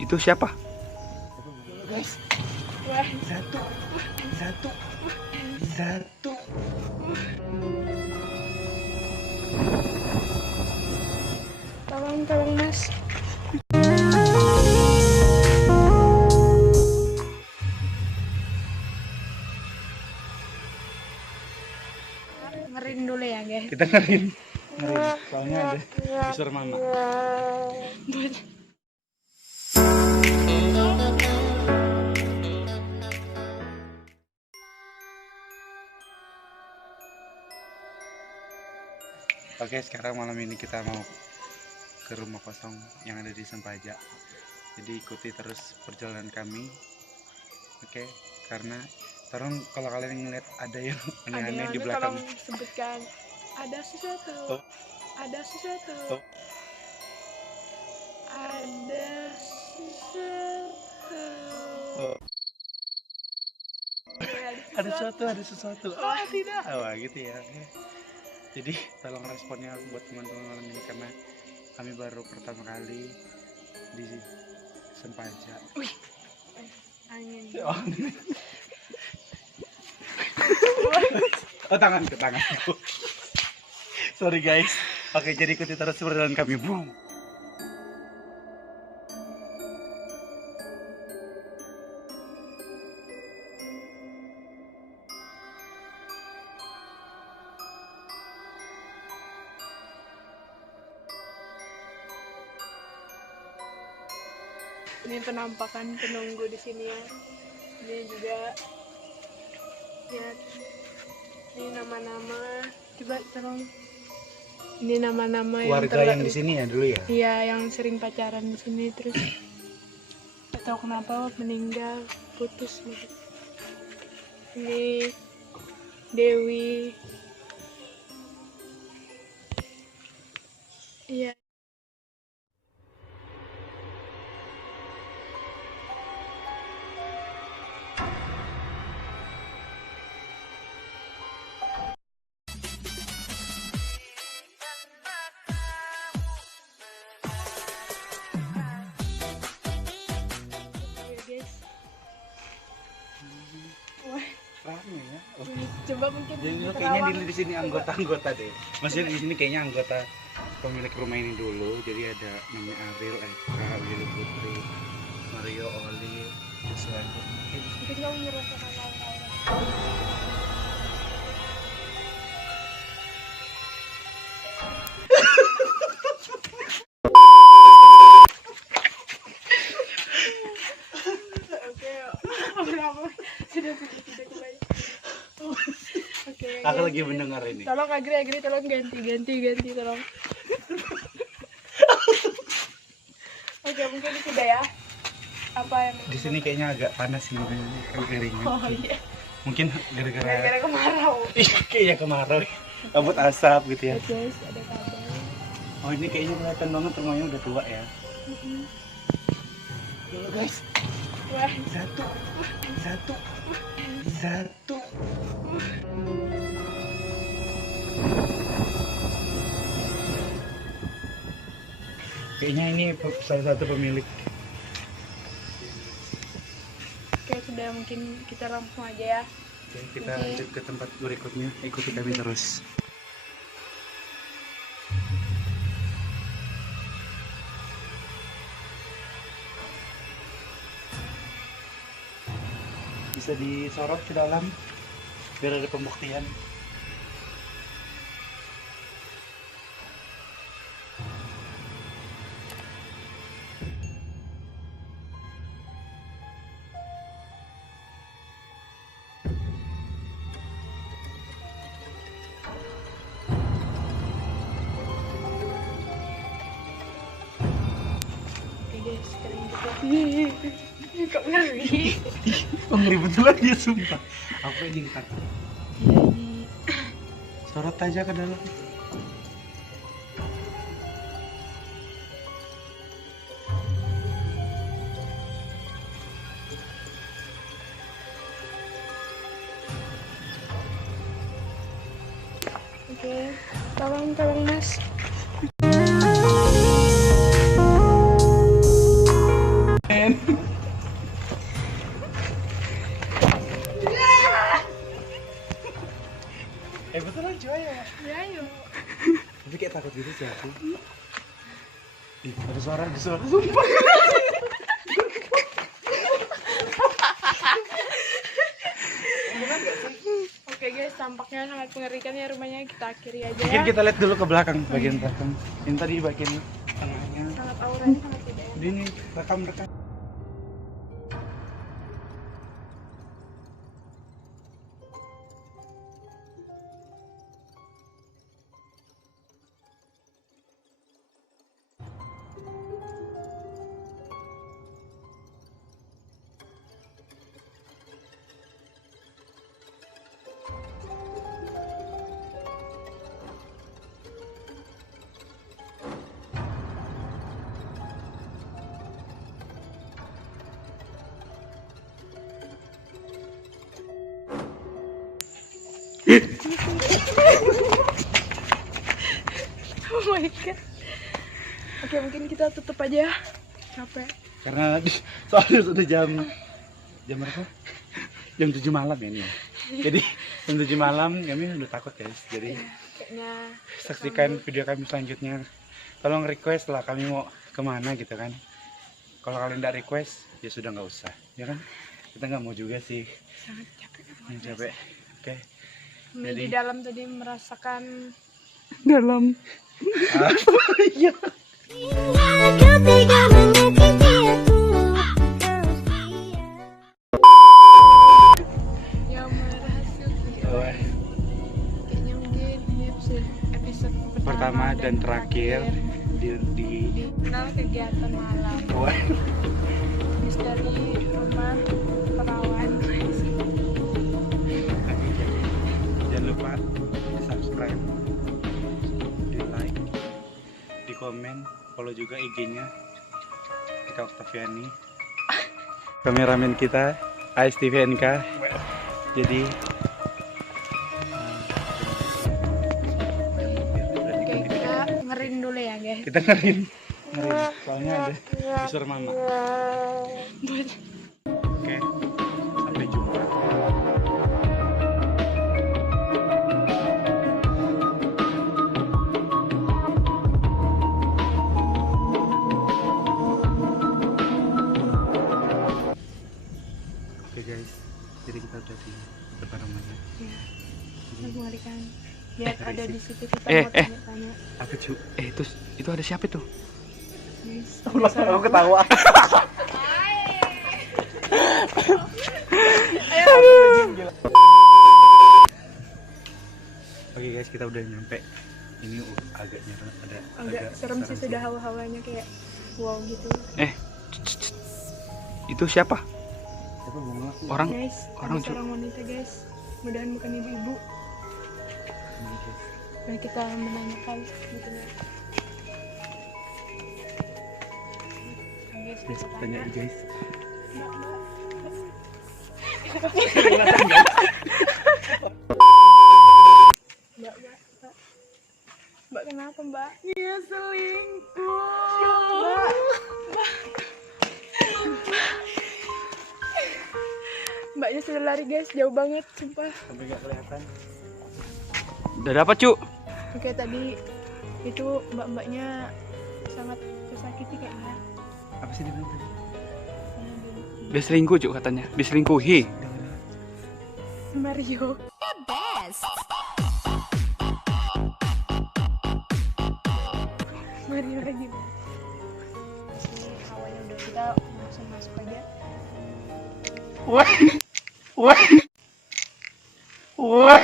Itu siapa? Guys, satu. Tolong mas. Ngerin dulu ya guys. Kita ngerin. Soalnya ada besar mama. Oke, sekarang malam ini kita mau ke rumah kosong yang ada di Sempaja. Jadi ikuti terus perjalanan kami. Oke, karena tolong kalau kalian ngeliat ada yang aneh-aneh di belakang. Tolong sebutkan ada sesuatu. Oh. Ada sesuatu. Oh. Ada sesuatu. Oh. Ada sesuatu. Oh, tidak. Oh, gitu ya. Jadi tolong responnya buat teman-teman ini karena kami baru pertama kali di Sempaja. Wih, angin. Oh, oh tangan ke tanganku. Sorry guys. Oke, jadi ikuti terus perjalanan kami. Boom. Ini penampakan penunggu di sini ya. Ini juga lihat. Ini nama-nama. Coba tolong. Ini nama-nama Warga yang di sini ya dulu ya. Iya, yang sering pacaran di sini terus nggak tahu kenapa meninggal, putus gitu. Ini Dewi. Iya. Rame ya. Oh. Coba mungkin Jadi di kayaknya Kerawang. di sini anggota-anggota deh. Maksudnya di sini kayaknya anggota pemilik rumah ini dulu. Jadi ada namanya Ariel, Eka, Willy Putri, Mario, Oli, Joshua. Mungkin kamu merasakan hal-hal. Oke, berapa? Sudah kembali. Oke. Aku lagi mendengar ini. Tolong Agri, tolong ganti, tolong. Oke, mungkin sudah ya. Apa yang Di sini kayaknya agak panas nih, keringat. Oh iya. Mungkin gara-gara Gara-gara kemarau. kayaknya kemarau, kabut asap gitu ya. Guys, ada kabar. Oh ini kayaknya kelihatan banget rumahnya udah tua ya. Halo guys, Wah, satu. Kayaknya ini salah satu pemilik. oke sudah mungkin kita langsung aja ya. Oke, kita lanjut ke tempat berikutnya. Ikuti kami terus. Bisa disorot ke dalam biar ada pembuktian. Oke guys, sekarang kita kok ngeri. Oh, ngeri betulan dia sumpah. Apa ini kata? Ini Sorot aja ke dalam. oke, tolong mas. Ih, ada suara sumpah. Oke guys, tampaknya sangat mengerikan ya rumahnya. Kita akhiri aja Mungkin ya. kita lihat dulu ke belakang, bagian belakang. Ini tadi bagian tengahnya. Sangat auranya sangat beda ya. Ini rekam. Oh my god. Oke, mungkin kita tutup aja. Capek. Karena soalnya sudah jam berapa? Jam 7 malam ya ini. Jadi jam 7 malam kami udah takut guys. Jadi Kayaknya saksikan video kami selanjutnya. Tolong request lah kami mau kemana gitu kan. Kalau kalian tidak request ya sudah nggak usah, ya kan? Kita nggak mau juga sih. sangat capek. Capek. Oke. Kami Jadi- di dalam tadi merasakan Dalam. Iya. Kau tega menyakiti aku terus dia. yang merasuki. Kayaknya mungkin ini episode Pertama dan terakhir di di kenal kegiatan malam. Wah. Misteri rumah perawan. Jangan lupa di subscribe, di like, di komen, follow juga IG-nya Eka Oktaviani. Kameramen kita ASTVNK. Jadi Oke, kita ngerin dulu ya guys. kita ngerin soalnya ada suara mama. Oke, sampai jumpa. Oke guys, jadi kita udah di depan rumahnya. Ya, mengerikan. Lihat ada di situ kita Eh, mau tanya-tanya. Apa cu? Itu ada siapa tuh? Guys, Aku ketawa. Oke guys, kita udah nyampe. Ini agaknya ada agak serem sih, sudah hawa-hawanya kayak wow gitu. Itu siapa? Siapa bunga? Orang? Guys, orang, ada seorang wanita guys. Mudahan bukan ibu-ibu. Dan kita menanyakan gitu ya. Guys, Guys, kita tanya guys. Mbak, mbak. Mbak, mbak, mbak. Mbak kenapa mbak? Iya selingkuh. Mbak, mbaknya sudah lari guys, jauh banget, sumpah. Sampai nggak kelihatan. Udah dapat, Cuk. Oke, tadi itu mbak-mbaknya sangat tersakiti kayaknya. Apa sih dia bilang tadi? Karena dia- Dia selingkuh, Cuk, katanya. Diselingkuhi. Mario. Mario lagi. Ini hawanya udah, kita langsung masuk aja. Wah, wah, wah.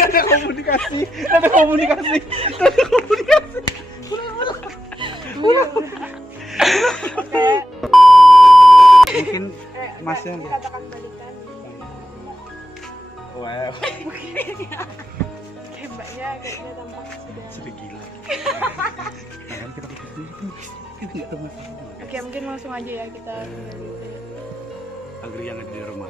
Ada komunikasi, ada komunikasi, ada komunikasi. Oke, Mungkin masnya Mbak, katakan balikan. wow, Kayak mbaknya kayaknya tampak sudah gila. Nah, kan kita putus dulu. Kita nggak tahu masalah. Oke, mungkin langsung aja ya kita. Agri yang ada di rumah.